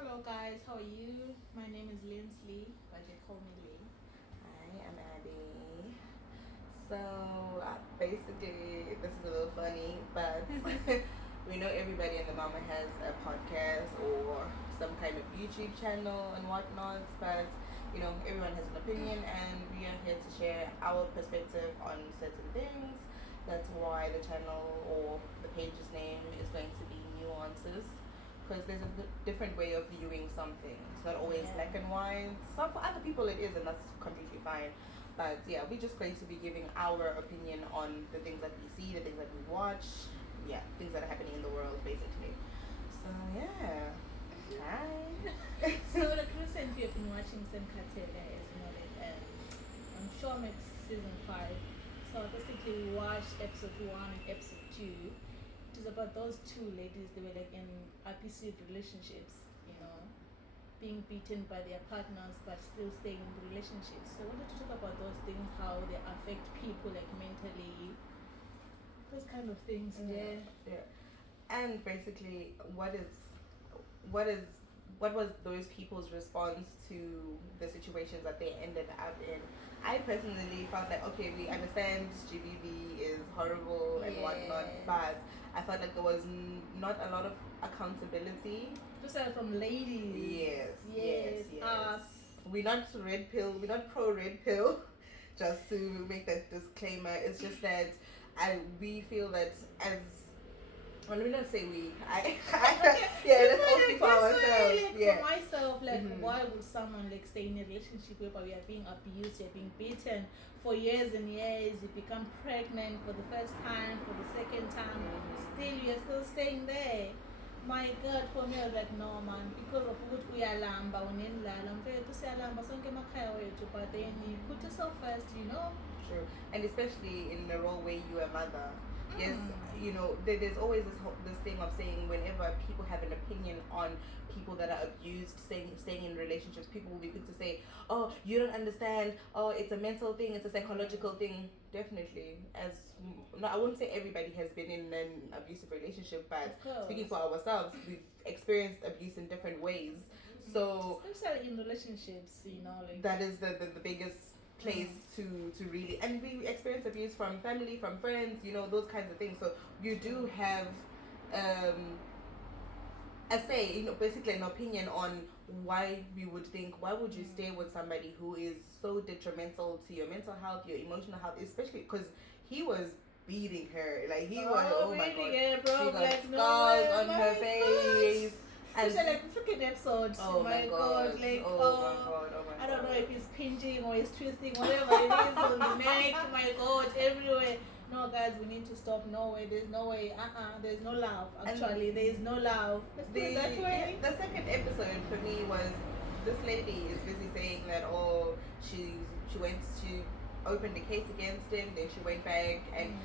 Hello guys, how are you? My name is Lindsay, but you call me Lee. Hi, I'm Abby. So basically, this is a little funny, but we know everybody in the mama has a podcast or some kind of YouTube channel and whatnot. But everyone has an opinion, and we are here to share our perspective on certain things. That's why the channel or the page's name is going to be Nuances, because there's a different way of viewing something. It's not always Yeah. black and white. Some for other people it is, and that's completely fine. But yeah, we're just going to be giving our opinion on the things that we see, the things that we watch, yeah, things that are happening in the world, basically. So yeah, hi. So like recently I've been watching Sengkhathele, as you know, on Showmax season 5. So basically we watched episode 1 and episode 2. It was about those two ladies. They were like in abusive relationships, being beaten by their partners but still staying in the relationships. So I wanted to talk about those things, how they affect people like mentally, those kind of things. Yeah. Yeah. And basically, what is what was those people's response to the situations that they ended up in? I personally felt like, okay, we understand GBV is horrible and whatnot, Yes. but I felt like there was not a lot of accountability. Especially from ladies. Yes. Us. We're not red pill. We're not pro red pill. Just to make that disclaimer, it's just that we feel that as well, let me not say we. Yeah, let's all speak for ourselves. Like, Yeah. for myself, like, Mhm. why would someone like stay in a relationship where we are being abused, you're being beaten for years and years, you become pregnant for the first time, for the second time, still you're still staying there. My God, for me, I was like, no, man, because of what we are lamba, mfethu siyalamba sonke emakhaya wethu, but then you put yourself first. True, and especially in the role where you're a mother. Yes, Mm. there's always this thing of saying whenever people have an opinion on people that are abused, staying in relationships, people will be quick to say, "Oh, you don't understand. Oh, it's a mental thing. It's a psychological thing." Definitely, as no, I wouldn't say everybody has been in an abusive relationship, but Of course. speaking for ourselves, we've experienced abuse in different ways. So especially in relationships, like that is the biggest place to really, and we experience abuse from family, from friends, those kinds of things. So you do have um a say, basically an opinion on why we would think, why would you stay with somebody who is so detrimental to your mental health, your emotional health, especially because he was beating her, like he was, oh my really, god, yeah, bro. she got Like scars no, on her face. Especially like the freaking episode. Oh my god. Like Oh my I don't know god. if he's pinching or he's twisting, whatever it is on the neck. My God, everywhere. No, guys, we need to stop. No way. There's no way. There's no love. Actually, there is no love. Let's put it that way. The second episode for me was, this lady is busy saying that, oh, she went to open the case against him, then she went back, and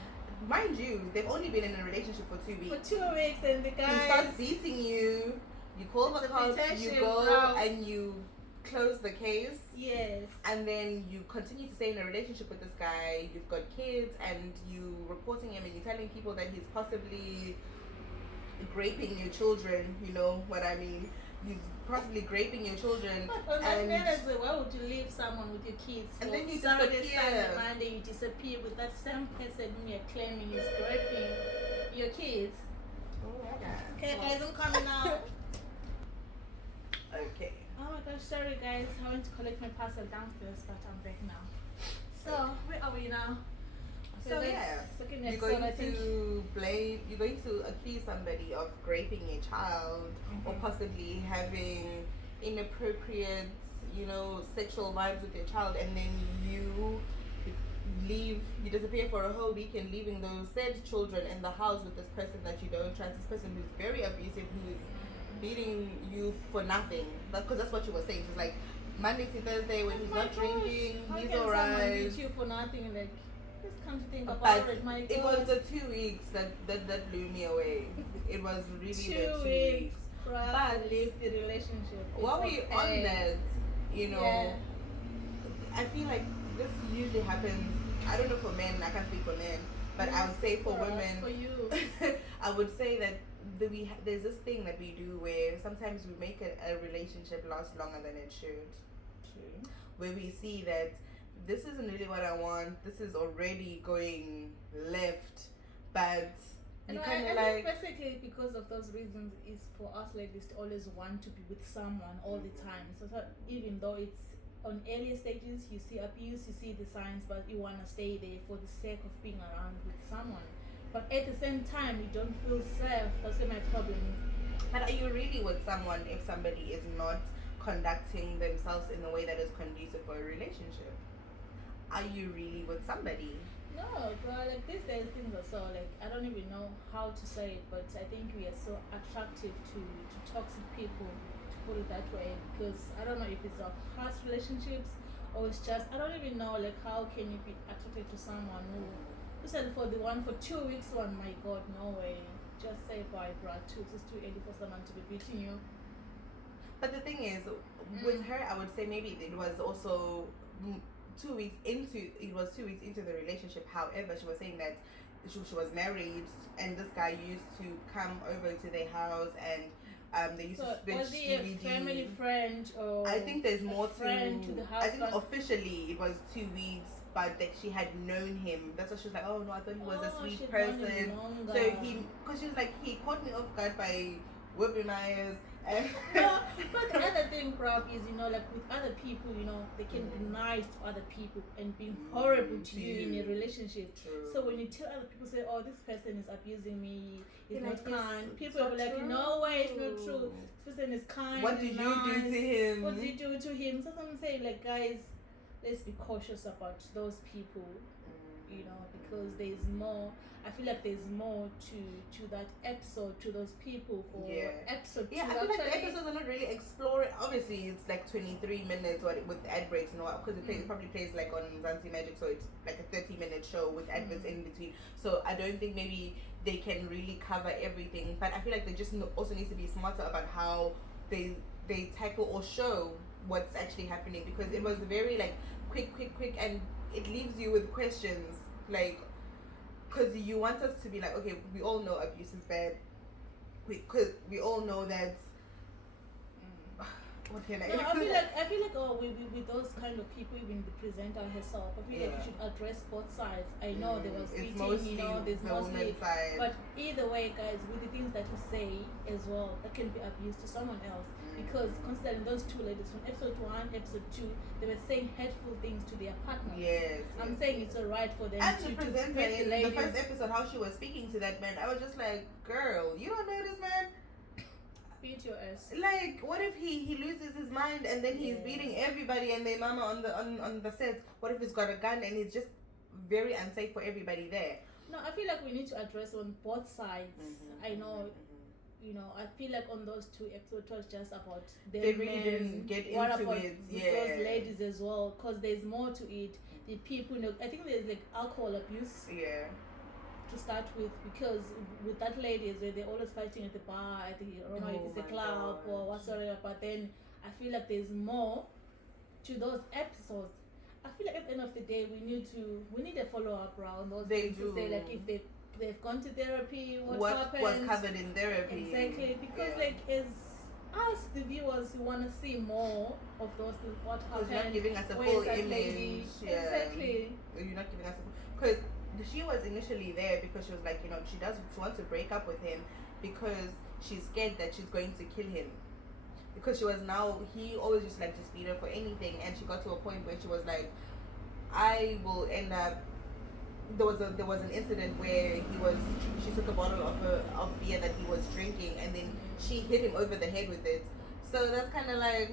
mind you, they've only been in a relationship for 2 weeks. For 2 weeks, and the guy He starts beating you. You call the cops. You go and you close the case. Yes. And then you continue to stay in a relationship with this guy. You've got kids, and you reporting him, and you're telling people that he's possibly raping your children. You know what I mean? He's possibly raping your children. And why would you leave someone with your kids? And then you Saturday, disappear. Sunday, Monday, you disappear with that same person whom you're claiming is raping your kids. Oh my god. Okay, guys, I'm coming now. Okay. Oh my gosh, sorry guys, I went to collect my parcel downstairs, but I'm back now. So where are we now? So yeah, second you're episode, going to blame, you're going to accuse somebody of raping a child, or possibly having inappropriate, sexual vibes with your child, and then you you disappear for a whole weekend, leaving those said children in the house with this person that you don't trust, this person who's very abusive, who's beating you for nothing. Because that's what you were saying. She's like, Monday to Thursday when he's not drinking, how he's can someone alright. beat you for nothing? Like, just come to think about But it, my God. it was the 2 weeks that blew me away. It was really the 2 weeks. But leave the relationship. While we on that, Yeah. I feel like this usually happens. I don't know for men. I can't speak for men, but I would say for us, women. for you. I would say that there's this thing that we do where sometimes we make a relationship last longer than it should. True. Where we see that this isn't really what I want. This is already going left, but you kind of like. Basically, because of those reasons, is for us ladies to always want to be with someone all the time. So even though it's on earlier stages, you see abuse, you see the signs, but you want to stay there for the sake of being around with someone. But at the same time, you don't feel safe. That's where my problem is. But are you really with someone if somebody is not conducting themselves in a way that is conducive for a relationship? Are you really with somebody? No, but like these days things are so like I don't even know how to say it, but I think we are so attractive to toxic people, to put it that way, because I don't know if it's our past relationships or it's just I don't even know like how can you be attracted to someone who said for the one for 2 weeks one, my god, no way. Just say bye, bruh. It's too early for someone to be beating you. But the thing is, with her, I would say maybe it was also 2 weeks into the relationship. However, she was saying that she was married and this guy used to come over to their house and they used to switch was he DVDs. A family friend or I think there's more to the house. I think officially it was 2 weeks, but that she had known him. That's why she was like, oh no, I thought he was a sweet person. So because she was like, he caught me off guard by whipping my ass. No, but the other thing, Rob, is like with other people, they can be nice to other people and be horrible to you in a relationship. True. So when you tell other people, say, "Oh, this person is abusing me, is not like, kind," people will be like, "No way, it's not true. This person is kind. What did you do to him? What did you do to him?" So I'm saying, like, guys, let's be cautious about those people, because there's more. I feel like there's more to that episode, to those people for episode 2. Yeah, I feel like the episodes are not really exploring. Obviously, it's like 23 minutes with ad breaks and all, because it probably plays like on Zanzi Magic, so it's like a 30-minute show with adverts in between. So I don't think maybe they can really cover everything, but I feel like they just also need to be smarter about how they tackle or show what's actually happening, because it was very like quick, and it leaves you with questions like. Because you want us to be like, okay, we all know abuse is bad. Because we all know that. What can I? No, I feel like with those kind of people, even the presenter herself, I feel like you should address both sides. I know there was beating, there's mostly, but either way, guys, with the things that you say as well, that can be abuse to someone else. Because considering those two ladies from episode 1, episode 2, they were saying hurtful things to their partners. Yes. I'm saying it's alright for them and to present in the first episode how she was speaking to that man. I was just like, girl, you don't know this man. Beat your ass. Like, what if he loses his mind and then he's beating everybody and their mama on the set? What if he's got a gun and he's just very unsafe for everybody there? No, I feel like we need to address on both sides. I know. I feel like on those 2 episodes, it was just about them. They really didn't get into it. Those ladies as well, because there's more to it. The people, I think there's like alcohol abuse. Yeah. To start with, because with that lady, they're always fighting at the bar. I don't know if it's a club or whatsoever. But then I feel like there's more to those episodes. I feel like at the end of the day, we need a follow up around those things to say like if they've gone to therapy, what happened, was covered in therapy. Exactly, because like as us, the viewers, who want to see more of those things, what happened. You're not giving us a full image. Exactly. You're not giving us because she was initially there because she was like, she wants to break up with him because she's scared that she's going to kill him. Because he always used to just beat her for anything, and she got to a point where she was like, I will end up. There was an incident where she took a bottle of beer that he was drinking, and then she hit him over the head with it. So that's kind of like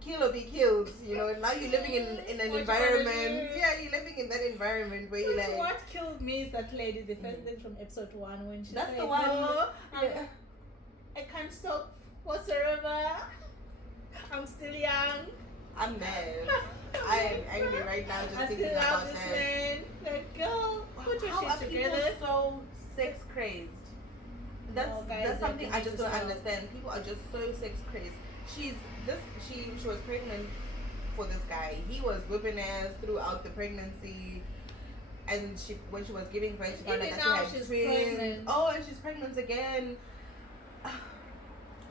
kill or be killed, Now you're living in an environment. Yeah, you're living in that environment where you're like. What killed me is that lady, the first thing from episode 1, when she that's said, the one. "No, I can't stop whatsoever. I'm still young. I'm mad. I am angry right now just thinking about that. Man. Like, girl, put your shit together." People so sex crazed? That's something I just don't understand. People are just so sex crazed. She was pregnant for this guy. He was whipping ass throughout the pregnancy. and when she was giving birth, she found out Even that she now had she's twins. pregnant. Oh, and she's pregnant again.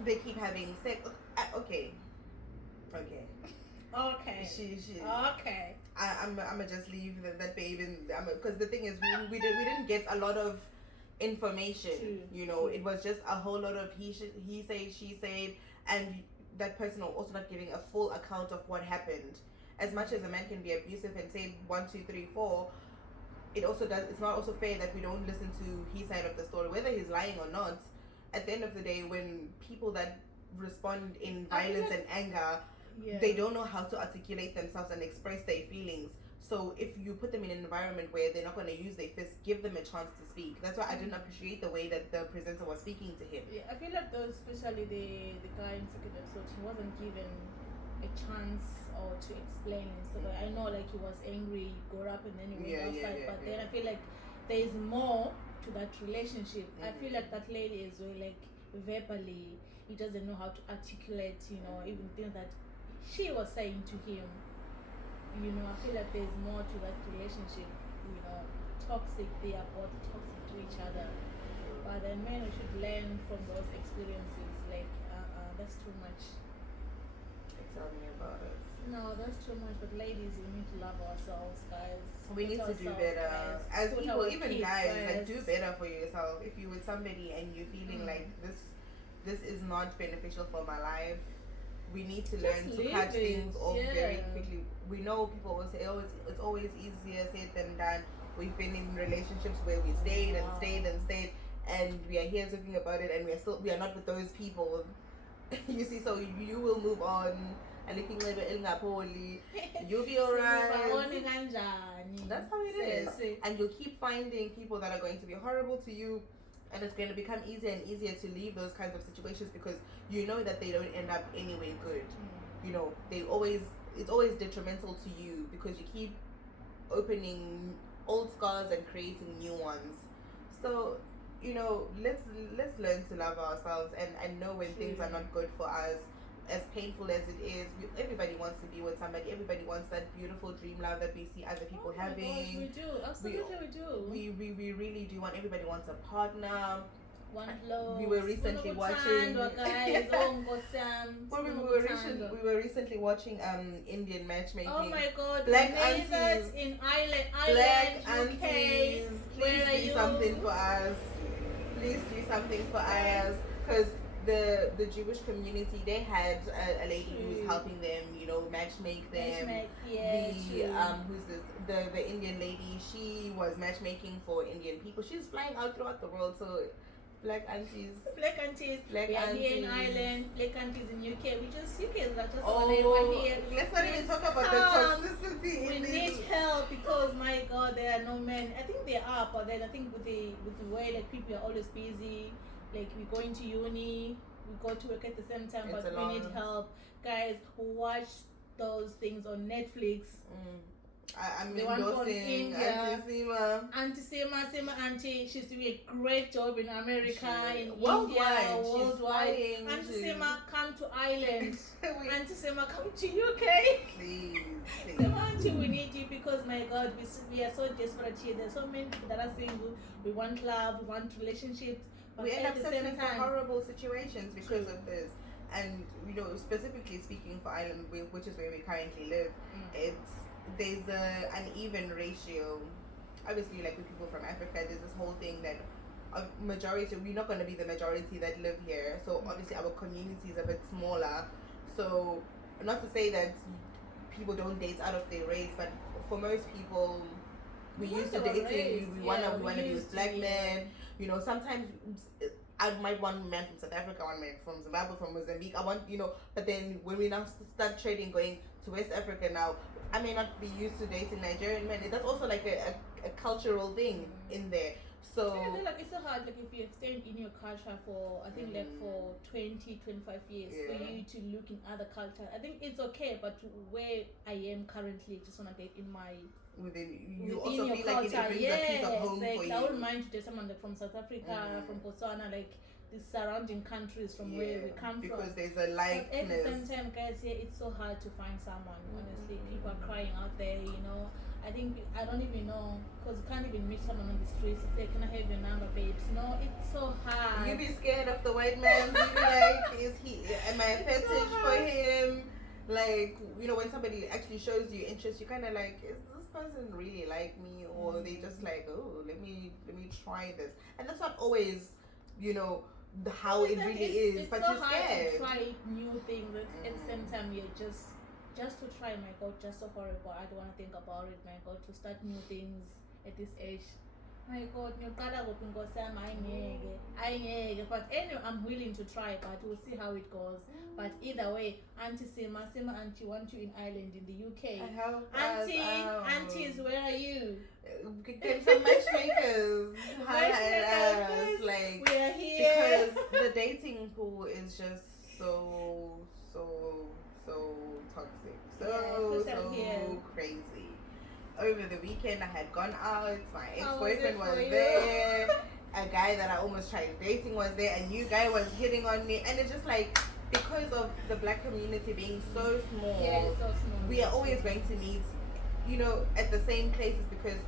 They keep having sex. Okay. Okay. She. Okay. I'm gonna just leave that babe in. Because the thing is, we didn't get a lot of information. True, You know, true. it was just a whole lot of he said, she said, and that person was also not giving a full account of what happened. As much as a man can be abusive and say 1, 2, 3, 4, it's not also fair that we don't listen to his side of the story, whether he's lying or not. At the end of the day, when people that respond in violence and anger, they don't know how to articulate themselves and express their feelings. So if you put them in an environment where they're not going to use their fists, give them a chance to speak. That's why I didn't appreciate the way that the presenter was speaking to him. Yeah, I feel like those, especially the guy in second episode, he wasn't given a chance or to explain and stuff. I know like he was angry, he got up and then he went outside, but then I feel like there is more to that relationship. I feel like that lady is well, like verbally, he doesn't know how to articulate, even things that she was saying to him. I feel like there's more to that relationship. Toxic. They are both toxic to each other. But then men should learn from those experiences. Like, that's too much. Tell me about it. No, that's too much. But ladies, we need to love ourselves, guys. We need to do better. As people, even guys, like do better for yourself. If you're with somebody and you're feeling like this is not beneficial for my life, we need to learn to cut things off very quickly. We know people will say, it's always easier said than done. We've been in relationships where we stayed and stayed and stayed, and we are here talking about it, and we are not with those people. You see, so you will move on, and you'll be alright. That's how it is. And you'll keep finding people that are going to be horrible to you, and it's going to become easier and easier to leave those kinds of situations because you know that they don't end up anywhere good. It's always detrimental to you because you keep opening old scars and creating new ones. So let's learn to love ourselves and know when things are not good for us. As painful as it is, everybody wants to be with somebody. Everybody wants that beautiful dream love that we see other people having. Gosh, we do. Absolutely, we do. We really do want. Everybody wants a partner. One love. We were recently watching. Guys. We were recently watching Indian matchmaking. Oh my God! Black aunties in Ireland, Black UK. Aunties. Please do something for us. Please do something for us, because the Jewish community, they had a lady who was helping them, matchmake them. Who's this? The Indian lady, she was matchmaking for Indian people. She's flying out throughout the world, so Black aunties. We are here in Ireland. Black aunties in UK. We just UKs are just here. Let's not even talk about the toxicity. We need help because my God, there are no men. I think there are, but then I think with the way like people are always busy. Like we go into uni, we go to work at the same time, but we need help. Guys, watch those things on Netflix. I'm endorsing Auntie Sema, Auntie. She's doing a great job in America, in worldwide. India, worldwide. Auntie Sema, come to Ireland. Auntie Sema, come to UK. Please. Sema, Auntie, we need you because my God, we are so desperate here. There's so many people that are single. We want love, we want relationships. But we end up settling for horrible situations because of this. And specifically speaking for Ireland, which is where we currently live, there's a uneven ratio. Obviously, like with people from Africa, there's this whole thing that a majority, we're not going to be the majority that live here. So obviously our community is a bit smaller. So not to say that people don't date out of their race, but for most people, we used to dating. We want to be with black men. Sometimes I might want a man from South Africa, one man from Zimbabwe, from Mozambique. I want, but then when we now start trading, going to West Africa now, I may not be used to dating Nigerian men. That's also like a cultural thing in there. So like it's so hard. Like if you have stayed in your culture for I think like for 20, 25 years, for you to look in other culture, I think it's okay. But where I am currently, just wanna date in my you also feel culture. Like it brings a piece of home for you. I wouldn't mind to date someone like from South Africa, from Botswana, like the surrounding countries from where we come because from. there's a But at the likeness. same time, guys, yeah, it's so hard to find someone. Honestly, people are crying out there. I think I don't even know because you can't even meet someone on the streets to say, "Can I have your number, babes?" No, it's so hard. You be scared of the white man. You be like, am I a It's so fetish for hard. him? Like, when somebody actually shows you interest, you kind of like, is this person really like me, or they just like, oh, let me try this, and that's not always, how it That really it's, is. it's But so you're hard scared. to try new things. At the same time, you're just to try. My God, just so horrible. I don't want to think about it. My God, to start new things at this age. My God, ngiyoqala kuphi Nkosi yami, ayingeke. But anyway, I'm willing to try, but we'll see how it goes. But either way, Auntie Sima, Auntie want you in Ireland in the UK. Aunties, where are you? Get some matchmakers. Matchmakers, Like, we are here. because the dating pool is just so toxic, especially here. crazy. Over the weekend, I had gone out. My How was ex-boyfriend it was for you? there. A guy that I almost tried dating was there. A new guy was hitting on me, and it's just like, because of the black community being so small, Yeah, it's so small. we are always going to meet, at the same places, because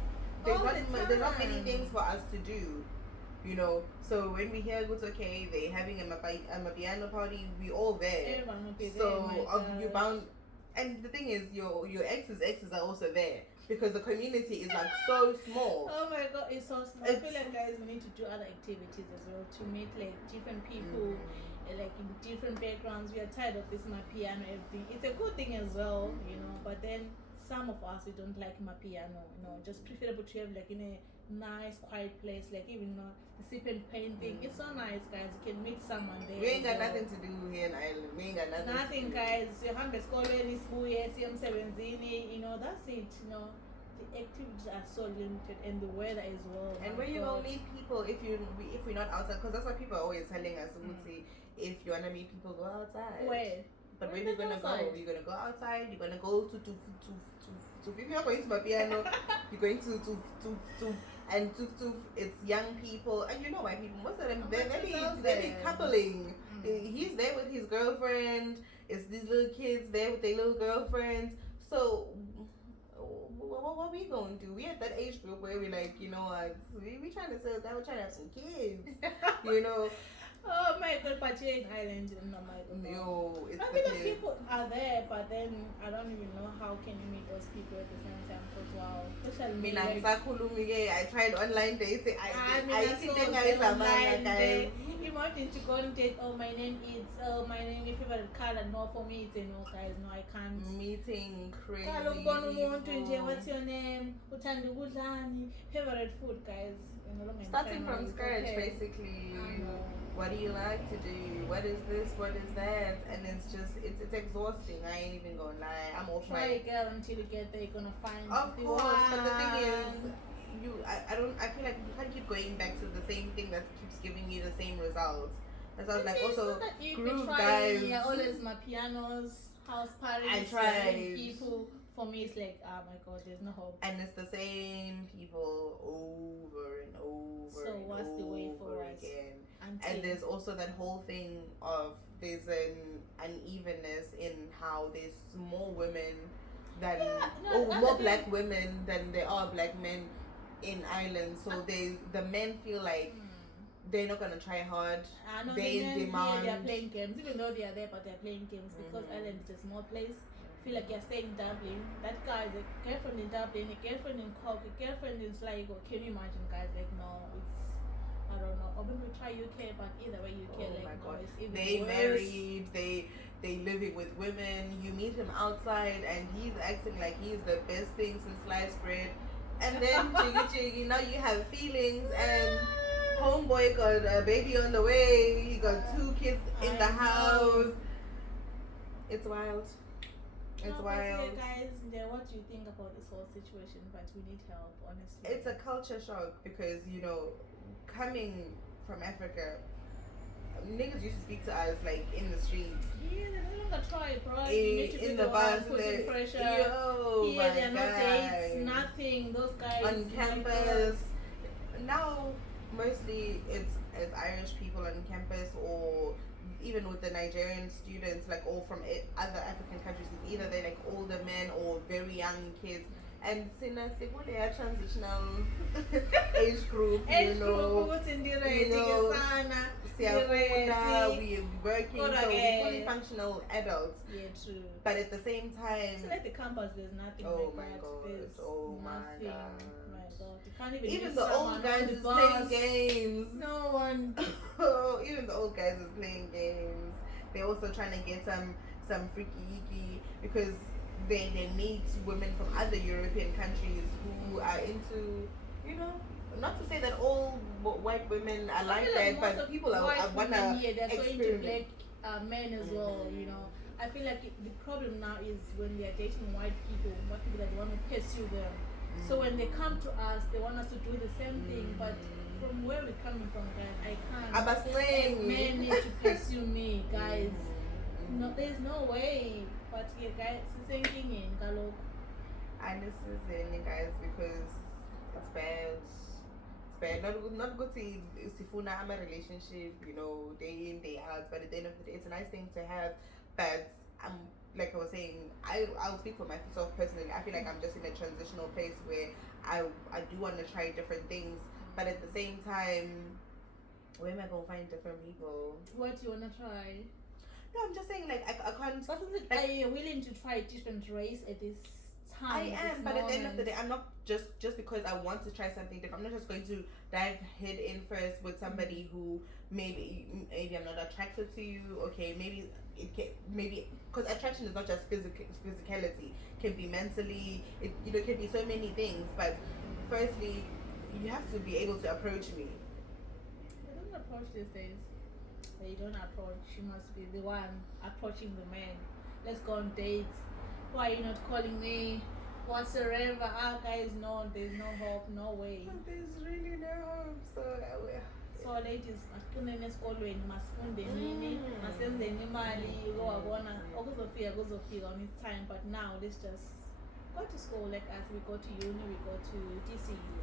there's All not the there's not many time. things for us to do. So when we hear it's okay, they're having a piano party, we all there. Everyone will be there. So my you gosh. bound, and the thing is, your exes are also there, because the community is like so small. Oh my God, it's so small. I feel like, guys, we need to do other activities as well to meet like different people, like in different backgrounds. We are tired of this my piano everything. It's a good thing as well, but then some of us, we don't like my piano, just preferable to have like in a nice quiet place, like even the sip and paint thing. It's so nice, guys. You can meet someone there. We ain't got as well. nothing to do here in Ireland. We ain't got nothing. Nothing, to do. guys. Sihambe esikolweni sibuye siye emsebenzini, that's it. The activities are so limited, and the weather as well. And my where you God. gonna meet people if we're not outside? Because that's what people are always telling us. If you wanna meet people, go outside. Where? But Where where you is gonna outside? go? You're gonna go outside. You're gonna go to if you're going to my piano, you're going to and it's young people, and white people, most of them they be coupling. He's there with his girlfriend. It's these little kids there with their little girlfriends. So what we gonna do? We at that age group where we like, we trying to settle down, we're trying to have some kids. Oh my God, but here in Ireland, no, my God. Yo, it's I the feel like kids. people are there, but then I don't even know how can you meet those people at the same time. Because wow, social Mina media. ngisakhuluma-ke, I tried online dating. I mean, I think online guys. imagine to go and date. My name is your favorite color. No, for me it's a no, guys. No, I can't. Meeting crazy Kaloku ubona umuntu nje, people. what's your name? Uthanda ukudlani? Favorite food, guys. Starting from scratch, basically. What do you like to do? What is this? What is that? And it's exhausting. I ain't even gonna lie. I'm off Try my. a girl until you get there. You're gonna find. Of the course, but the thing is, one. I feel like you can't keep going back to the same thing that keeps giving you the same results. That's why I was like, also groove guys. Yeah, always my pianos, house parties, I tried. people. For me, it's like, oh my God, there's no hope. And it's the same people over and over. So and what's the way over forward? again? Until And there's also that whole thing of there's an unevenness in how there's more women than more black women than there are black men in Ireland. So the men feel like they're not gonna try hard. They demand. They're playing games, even though they are there, but they're playing games because Ireland is a small place. Feel like you're staying in Dublin. That guy is a girlfriend in Dublin, a girlfriend in Cork, a girlfriend in Sligo. Can you imagine, guys? Like, no, it's, I don't know. Or maybe we try UK, but either way, UK, Oh my like, no, God. it's even They worse. married. They living with women. You meet him outside, and he's acting like he's the best thing since sliced bread. And then chiggy, now you have feelings, and homeboy got a baby on the way. He got 2 kids in the house. It's wild. It's wild. Yeah, guys, what do you think about this whole situation? But we need help, honestly. It's a culture shock because, coming from Africa, niggas used to speak to us like in the streets. Yeah, they no longer try, bro. You need to be In the the bus, one putting pressure. yo, There are no my dates, God. nothing. Those guys On campus. Now, mostly it's Irish people on campus, or even with the Nigerian students, like all from other African countries. It's either they're like older men or very young kids. And Sina Sekuleya transitional age group, Age group ukuthi ndiredi sana. siyafunda, we're working, Kodwa so we're ke- fully functional adults. Yeah, true. But at the same time, So at the campus, there's nothing oh like my that. god, There's oh my nothing. god. My god, you can't even Even meet the someone old guys on the is playing bus. games. No one. Even the old guys is playing games. They're also trying to get some freaky yiki because they meet women from other European countries who are into, you know, not to say that all white women are I like feel that, most but of people are white wanna women here, they're so into experiment. black men as well. You know, I feel like the problem now is when they're dating white people that want to pursue them. So when they come to us, they want us to do the same thing, but from where we're coming from, guys, I can't. Abasweni. Men need to pursue me, guys. No, there's no way. But yeah, guys, sisenkingeni kaloku. And this is the guys, because it's bad. It's bad. Not good to sifuna a relationship, you know, day in, day out. But at the end of the day, it's a nice thing to have. But like I was saying, I'll speak for myself personally. I feel like I'm just in a transitional place where I do want to try different things, but at the same time, where am I gonna find different people? What do you wanna try? No, I'm just saying, like I can't. But Like, are you willing to try a different race at this time? I at am, this but at the end of the moment? day, I'm not just because I want to try something different. I'm not just going to dive head in first with somebody who maybe I'm not attracted to you. Okay, maybe because attraction is not just physicality. It can be mentally. It can be so many things. But firstly, you have to be able to approach me. I don't approach these days. They don't approach. You must be the one approaching the man. Let's go on dates. Why are you not calling me? Whatsoever. Guys, no, there's no hope, no way. There's really no hope. So ladies, masiqineni esikolweni, masifunde nini, masenzeni imali, wabona okuzofika on its time. But now let's just go to school like us. We go to uni, we go to DCU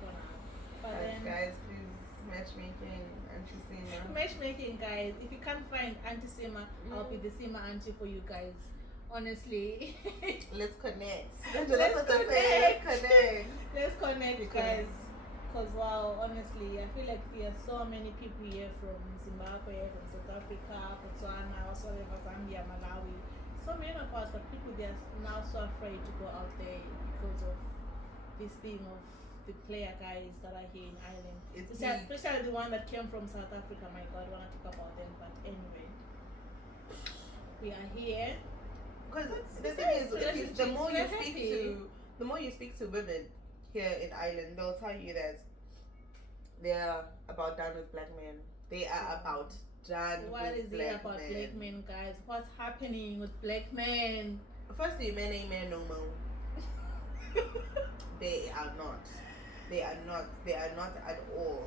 for now. But then guys, please, matchmaking, Auntie matchmaking, guys. If you can't find Auntie Sima, I'll be the Sima auntie for you guys. Honestly. Let's connect. Let's connect. Connect. Let's connect, Because- guys. Because wow, honestly, I feel like there are so many people here from Zimbabwe, from South Africa, Botswana, whatsoever, Zambia, Malawi. So many of us, but people they are now so afraid to go out there because of this thing of the player guys that are here in Ireland. It's Especially the one that came from South Africa. My God, I want to talk about them. But anyway, we are here. Because the It's thing nice is, the more you relationships, speak we're to, the more you speak to women here in Ireland, they'll tell you that they are about done with black men. They are about done What with is black it about men. black men, guys? What's happening with black men? Firstly, men ain't men no more. They are not. They are not. They are not at all.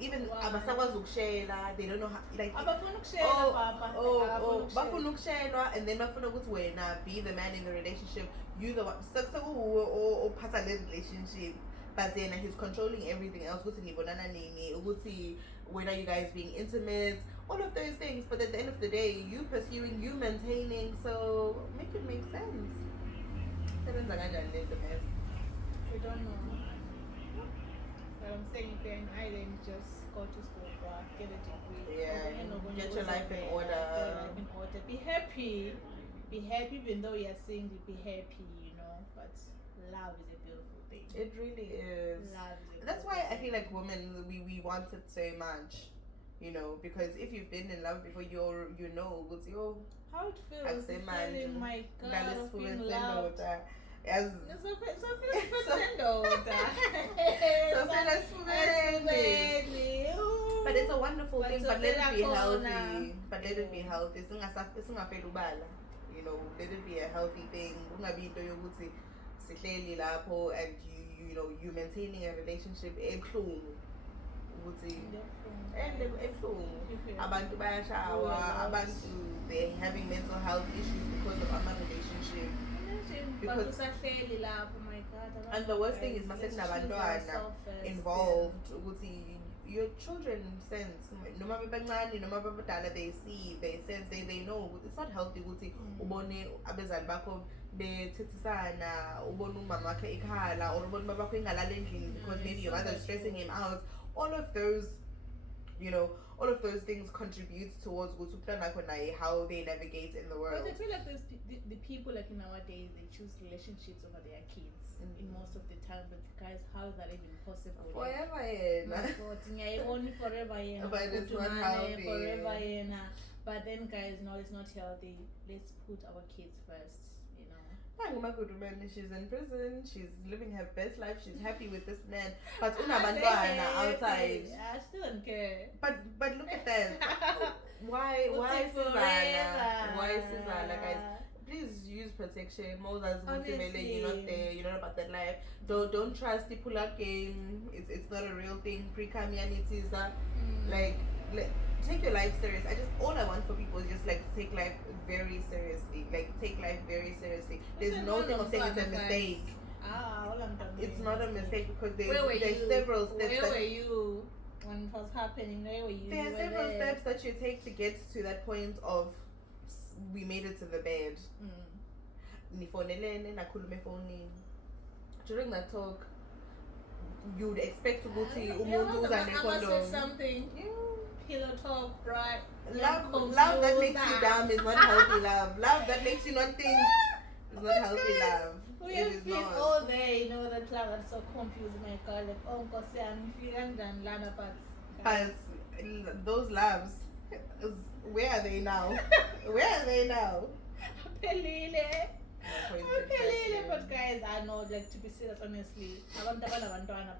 Even Wow. abasakwazi ukushayela, they don't know how, like Abafuna ukushayela, Papa. Abafuna ukushayela. bafuna ukushayelwa, and then bafuna ukuthi wena be the man in the relationship, you the one or part of the relationship, but then he's controlling everything else. Ukuthi nibonana nini, ukuthi when are you guys being intimate, all of those things. But at the end of the day, you pursuing, you maintaining, so make it make sense. Sebenza kanjani le mess? We don't know. But I'm saying if you're in Ireland, just go to school, get a degree. Yeah, get your life in order. Get your life in order. Be happy. Be happy, even though you're single. Be happy, you know. But love is a beautiful thing. It really is. Love is a That's beautiful why I thing. feel like women we want it so much, you know, because if you've been in love before, you know what's your How it feels. say Feeling, my God, Galis of being fluent loved. as So feel but it's a wonderful But thing, so but let it be feel healthy. khona. But let it be healthy. Singafeli ubala. You know, let it be a healthy thing. Kungabi into yokuthi sihleli lapho and you know you maintaining a relationship ebuhlungu. Ukuthi and ebuhlungu. Abantu bayashawa, abantu they're having mental health issues because of our relationship. Because- oh my God, And the worst thing is masekunabantu involved ukuthi your children sense noma bebancane noma babadala, they see, they sense, they know it's not healthy ukuthi ubone abezali bakho bethethisana, ubone umama wakhe ekhala, or ubone babakho engalali endlini because maybe your mother is stressing him out. All of those, all of those things contribute towards how they navigate in the world. But I feel like the people like nowadays, they choose relationships over their kids in most of the time. But guys, how is that even possible? Forever, only forever, but it's not healthy. Forever, but then guys, no, it's not healthy. Let's put our kids first. She's in prison, she's living her best life, she's happy with this man, but unabantwana outside. I still don't care. But look at that. Why Susanna, guys? Please use protection. Moses, you're not there, you're not about that life. Don't trust the pull-up game. It's not a real thing. Like take your life serious. All I want for people is just like take life very seriously. Like take life very seriously. There's no thing of saying it's a mistake. It's not a mistake because there's several steps. Where were you when it was happening? Where were you? There are several steps that you take to get to that point of we made it to the bed. During that talk, you'd expect to go to say something. Pillow talk, right? Love that makes you dumb is not healthy love. Love that makes you not think is not healthy love. We have been all there, that love that's so confused, my God. Like, oh, because I'm feeling than Lana, but those loves, where are they now? Where are they now? But guys, I know, like, to be serious, honestly, I want to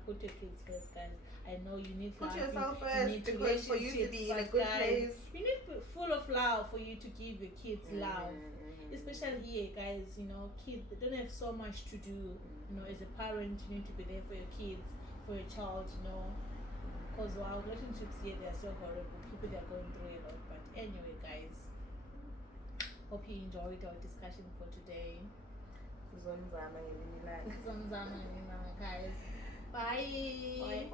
put your kids first, guys. I know you need put love, yourself first because for you to be in a good place, you need full of love for you to give your kids love. Especially here, guys, kids, they don't have so much to do. As a parent, you need to be there for your kids, for your child, because our relationships here, they are so horrible. People, they are going through a lot. But anyway, guys, hope you enjoyed our discussion for today. Guys, bye. Bye.